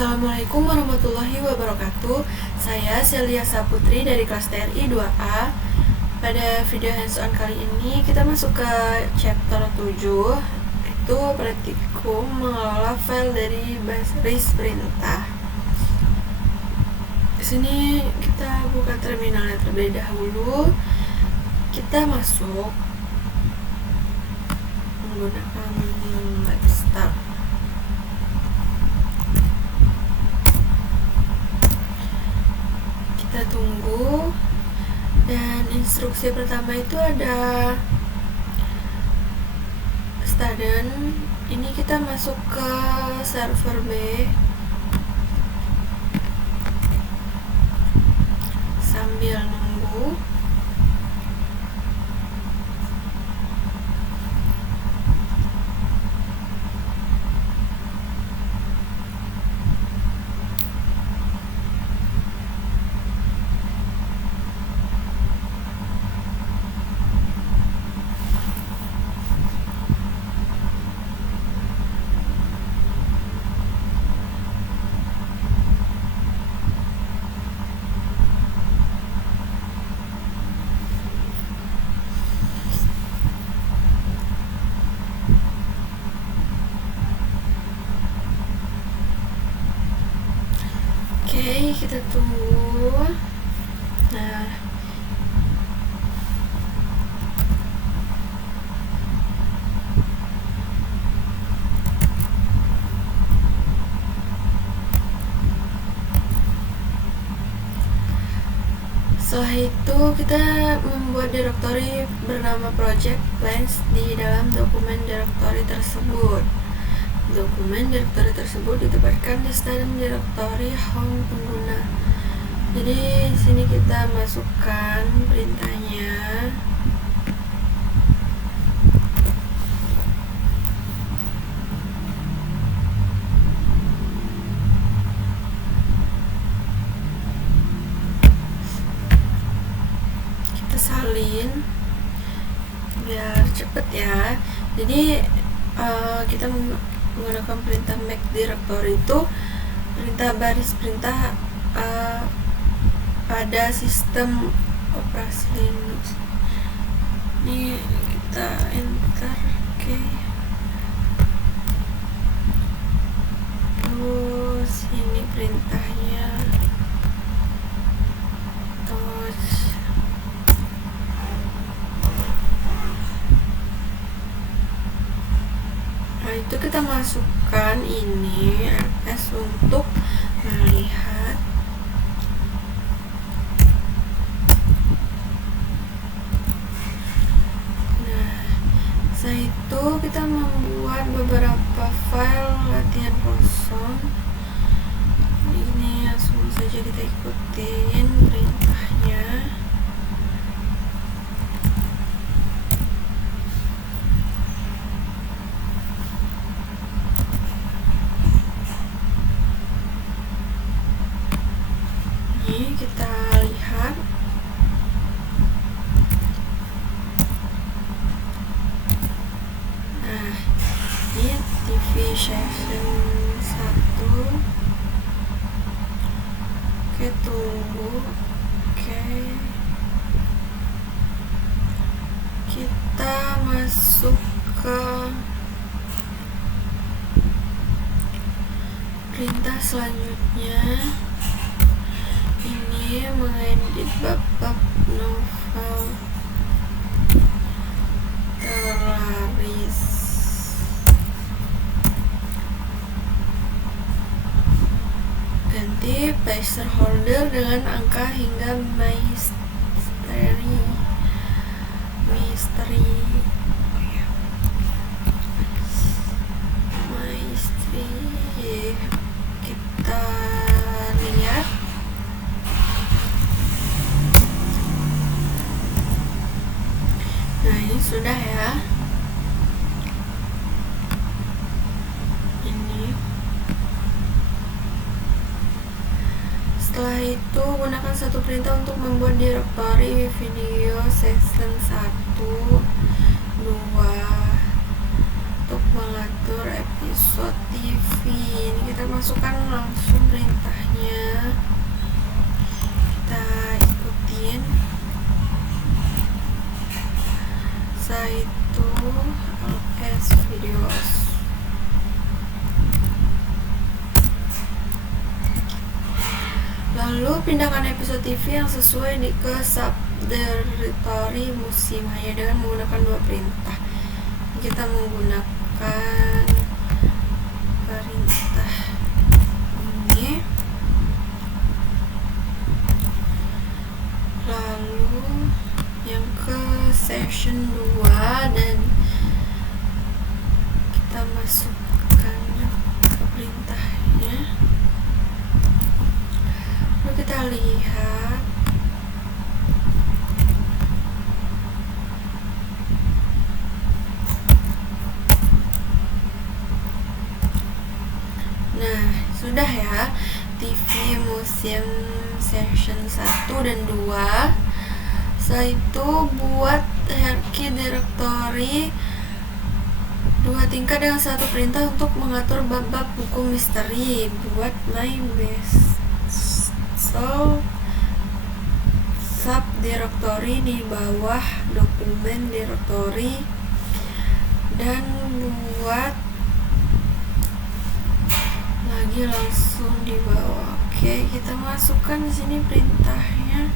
Assalamualaikum warahmatullahi wabarakatuh. Saya Celia Saputri dari kelas TRI 2A. Pada video hands-on kali ini kita masuk ke chapter 7, itu praktikum mengelola file dari baris perintah. Di sini kita buka terminalnya terlebih dahulu. Kita masuk menggunakan Let's Start. Kita tunggu, dan instruksi pertama itu ada student. Ini kita masuk ke server B sambil nunggu. Oke, kita tunggu. Nah, setelah itu kita membuat direktori bernama project plans di dalam dokumen direktori tersebut. Dokumen direktori tersebut ditempatkan di student direktori home pengguna. Jadi sini kita masukkan perintahnya. Kita salin biar cepet ya. Jadi kita menggunakan perintah make directory itu perintah baris perintah pada sistem operasi Linux. Ini kita enter, oke. Terus ini perintahnya, terus itu kita masukkan ini ls untuk melihat. Nah, setelah itu kita membuat beberapa file latihan kosong. Ini langsung saja kita ikutin perintahnya. Kita lihat. Nah, ini TV session 1. Oke, tunggu. Oke, kita masuk ke perintah selanjutnya. Ini mengedit bab novel terlaris. Ganti placeholder dengan angka hingga mystery. Kita lihat. Nah, ini sudah ya. Ini. Setelah itu gunakan satu perintah untuk membuat direktori video season 1, 2 untuk mengatur episode TV. Ini kita masukkan langsung itu ls videos. Lalu pindahkan episode TV yang sesuai ke subdirectory musim hanya dengan menggunakan dua perintah. Kita menggunakan perintah ini. Lalu yang ke session 2 dan kita masukkan ke perintahnya. Lalu kita lihat sudah ya, TV musim session 1 dan 2. Setelah itu buat hierarchy directory 2 tingkat dengan satu perintah untuk mengatur bab-bab buku misteri. Buat my best subdirectory di bawah dokumen directory dan buat lagi langsung di bawah. Oke, kita masukkan di sini perintahnya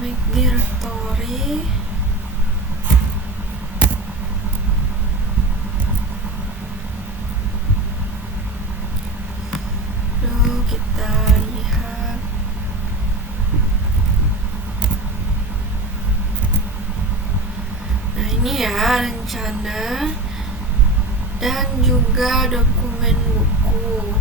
make directory. Lalu kita lihat ini ya rencana dan juga dokumen buku.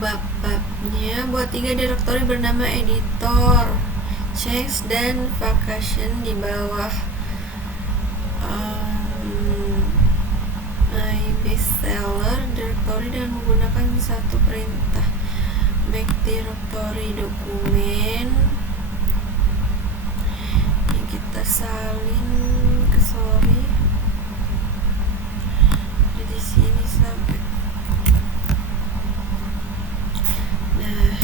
Bab-babnya buat 3 direktori bernama editor, change dan vacation di bawah my bestseller directory dan menggunakan satu perintah make directory dokumen. Ini kita salin ke sorry di sini sampai. Nah,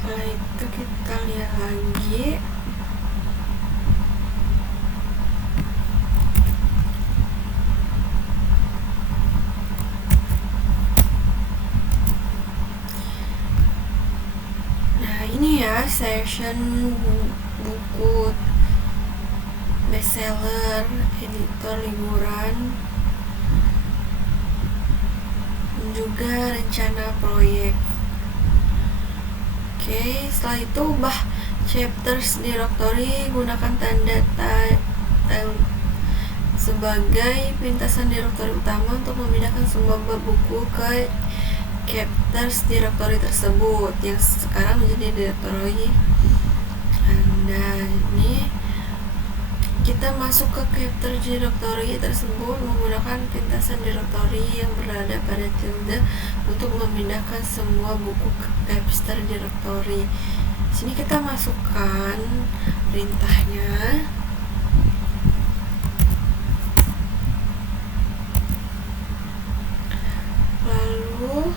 setelah itu kita lihat lagi. Nah, ini ya session buku bestseller, editor liburan, dan juga rencana proyek. Oke, setelah itu ubah chapters directory, gunakan tanda tile sebagai pintasan directory utama untuk memindahkan semua bab buku ke chapters directory tersebut yang sekarang menjadi directory Anda. Ini kita masuk ke chapter directory tersebut menggunakan pintasan directory yang berada pada tilde untuk memindahkan semua buku ke chapter directory. Sini kita masukkan perintahnya. Lalu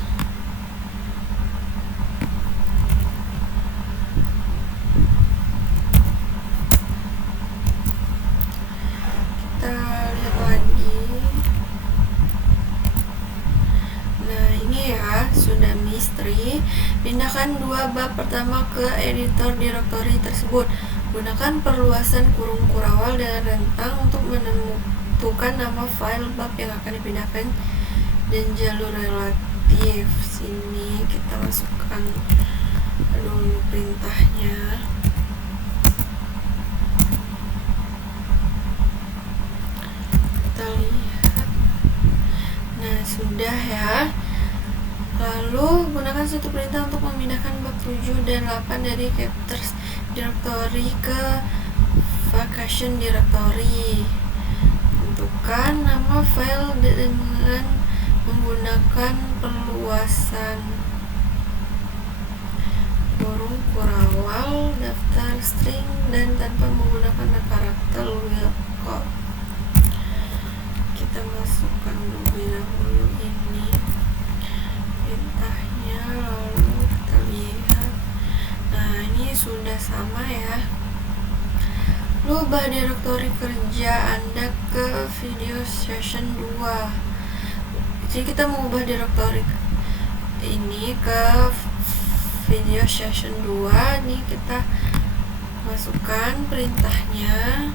sudah misteri. Pindahkan 2 bab pertama ke editor directory tersebut. Gunakan perluasan kurung kurawal dan rentang untuk menentukan nama file bab yang akan dipindahkan dan jalur relatif. Sini kita masukkan dulu perintahnya. Kita lihat. Nah, sudah ya. Lalu gunakan satu perintah untuk memindahkan bab 7 dan 8 dari chapters directory ke vacation directory. Tentukan nama file dengan menggunakan perluasan kurung kurawal, daftar string, dan tanpa menggunakan karakter Wilcott. Kita masukkan dulu ini perintahnya. sama ya. Lu ubah direktori kerja Anda ke video session 2. Jadi kita mau ubah direktori ini ke video session 2. Nih kita masukkan perintahnya.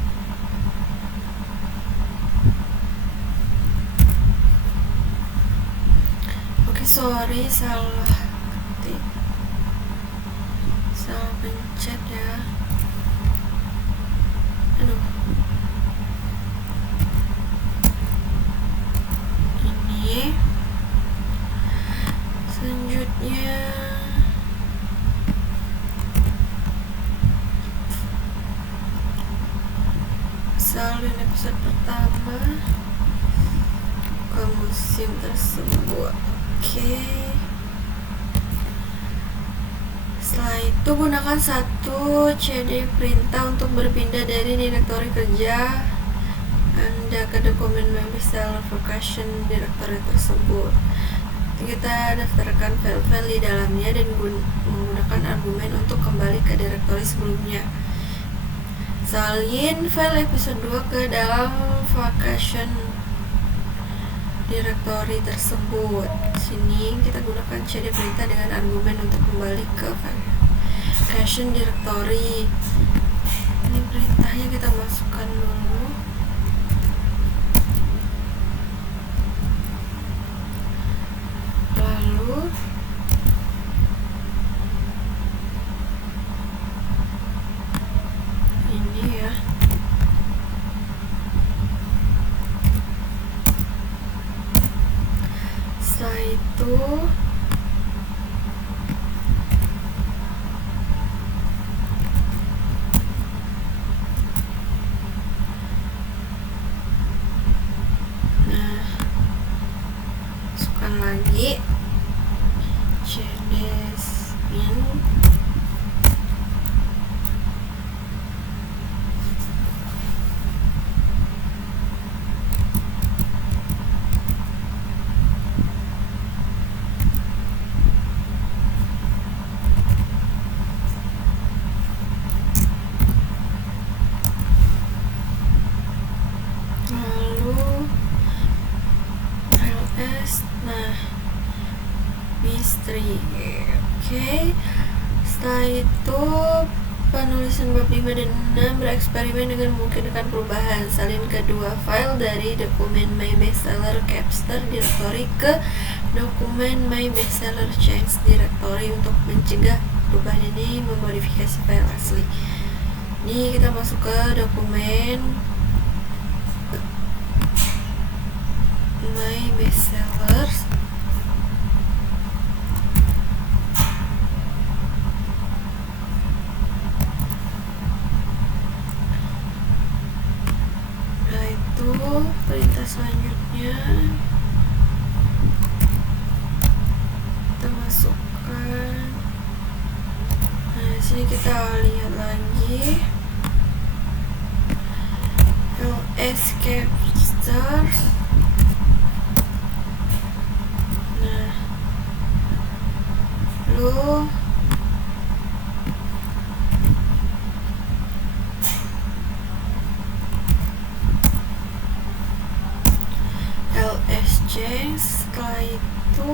Oke, sorry, salah ketik, salah pencet ya. Aduh, ini selanjutnya salin episode pertama ke musim tersebut. Oke. Setelah itu gunakan satu CD perintah untuk berpindah dari direktori kerja Anda ke dokumen My Bestseller Vacation direktori tersebut. Kita daftarkan file-file di dalamnya dan menggunakan argumen untuk kembali ke direktori sebelumnya. Salin file episode 2 ke dalam vacation direktori tersebut. Sini kita gunakan CD perintah dengan argumen untuk kembali ke vacation direktori. Ini perintahnya kita masukkan dulu. Lalu ini ya. Setelah itu masukkan lagi cdsmin. Nah, misteri. Oke. Setelah itu penulisan bab 5 dan 6 bereksperimen dengan memungkinkan perubahan. Salin kedua file dari dokumen My Bestseller Capster Directory ke dokumen My Bestseller Change Directory untuk mencegah perubahan ini memodifikasi file asli. Ini kita masuk ke dokumen My Bestsellers. Nah, itu perintah selanjutnya kita masukkan. Nah, sini kita lihat lagi ls capster. Lalu ls change. Setelah itu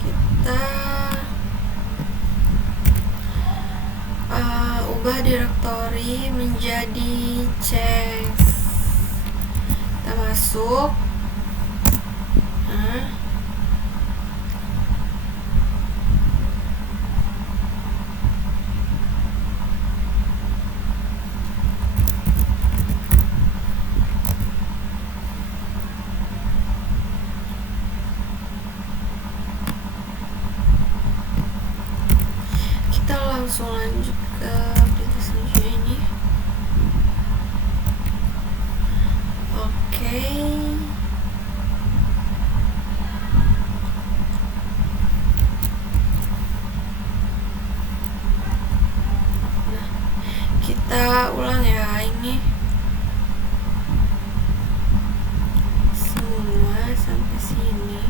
kita ubah direktori menjadi change. Kita masuk. Langsung lanjut ke perintah selanjutnya ini. Oke. Nah, kita ulang ya ini semua sampai sini.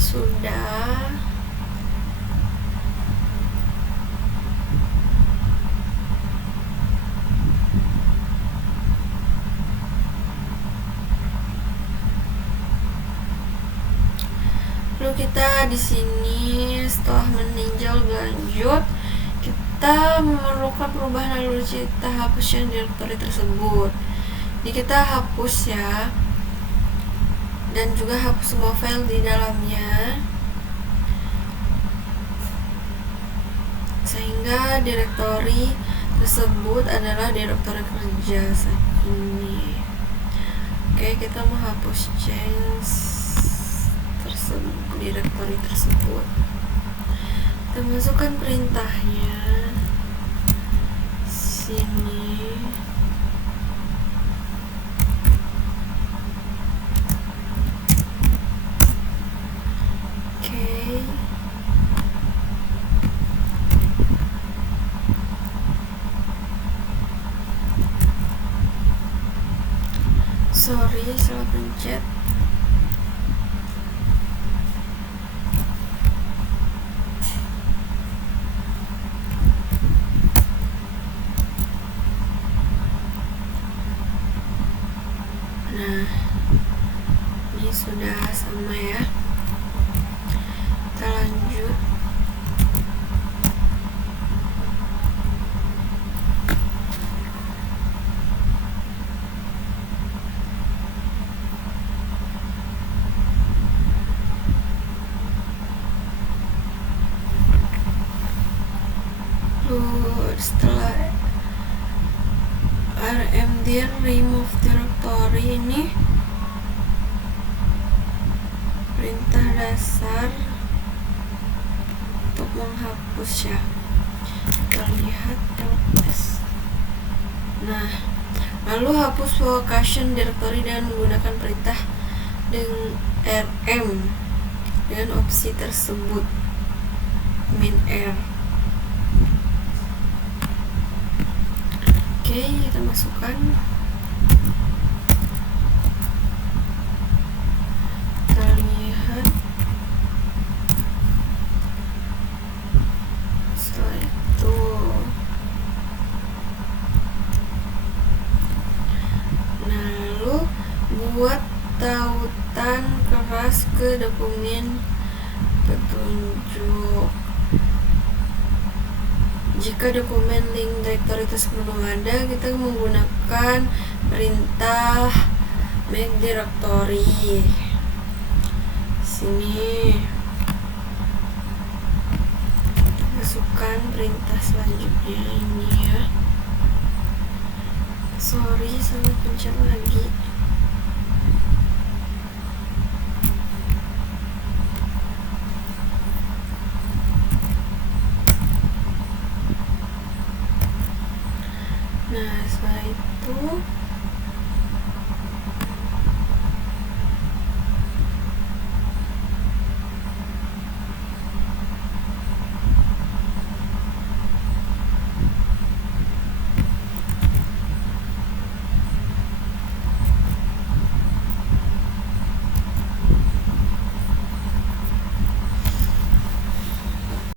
sudah. Lalu kita di sini setelah meninjau lanjut, kita memerlukan perubahan, lalu kita hapuskan direktori tersebut. Jadi kita hapus ya, dan juga hapus semua file di dalamnya, sehingga direktori tersebut adalah direktori kerja saat ini. Oke, kita menghapus change tersebut, direktori tersebut. Kita masukkan perintahnya sini. Sorry, salah pencet. Nah, ini sudah sama ya. Kita lanjut. Setelah rmdir remove directory, ini perintah dasar untuk menghapus ya. Kita lihat ls. Nah, lalu hapus location directory dengan menggunakan perintah dengan rm dengan opsi tersebut, -r. Oke, kita masukkan. Kita lihat. Setelah itu, nah, lalu buat tautan keras ke dokumen petunjuk. Jika dokumen link directory tersebut belum ada, kita menggunakan perintah make directory. Sini masukkan perintah selanjutnya ini ya. Sorry, salah pencet lagi.